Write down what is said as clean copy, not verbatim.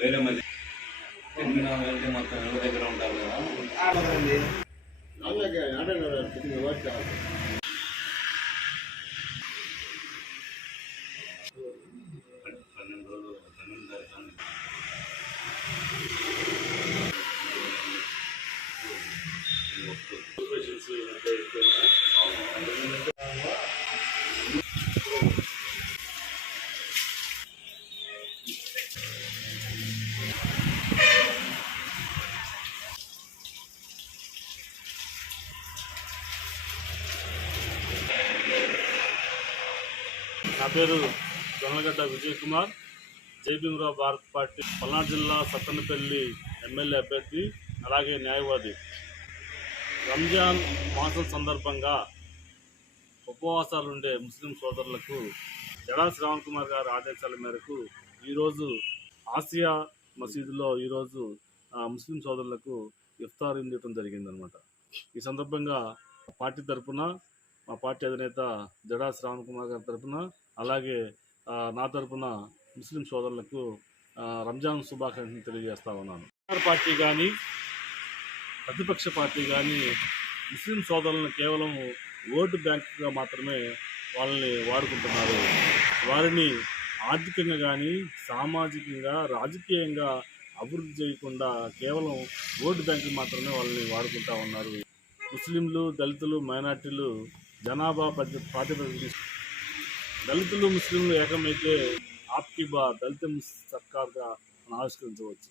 వేరే మంది సెమినార్ వెళ్తే మొత్తం ఎవరి దగ్గర ఉంటారు కదా. నా పేరు జొన్నలగడ్డ విజయ్ కుమార్, జైభీమరావు భారత్ పార్టీ పల్నాడు జిల్లా సత్తెనపల్లి ఎమ్మెల్యే అభ్యర్థి, అలాగే న్యాయవాది. రంజాన్ మాసం సందర్భంగా ఉపవాసాలుండే ముస్లిం సోదరులకు జడా శ్రావణ్ కుమార్ గారి ఆదేశాల మేరకు ఈరోజు ఆసియా మసీదులో ఈరోజు ముస్లిం సోదరులకు ఇఫ్తార్ ఇవ్వడం జరిగిందనమాట. ఈ సందర్భంగా పార్టీ తరఫున, మా పార్టీ అధినేత జడా శ్రావణ్ కుమార్ గారి తరఫున, అలాగే నా తరఫున ముస్లిం సోదరులకు రంజాన్ శుభాకాంక్షలు తెలియజేస్తా ఉన్నాను. పార్టీ కానీ ప్రతిపక్ష పార్టీ కానీ ముస్లిం సోదరులను కేవలం ఓటు బ్యాంకుగా మాత్రమే వాళ్ళని వాడుకుంటున్నారు. వారిని ఆర్థికంగా కానీ సామాజికంగా రాజకీయంగా అభివృద్ధి చేయకుండా కేవలం ఓటు బ్యాంకు మాత్రమే వాళ్ళని వాడుకుంటూ ఉన్నారు. ముస్లింలు, దళితులు, మైనార్టీలు జనాభా ప్రాతిపదిక దళితులు ముస్లింలు ఏకమైతే ఆప్కి బా దళిత సర్కార్గా మనం ఆవిష్కరించవచ్చు.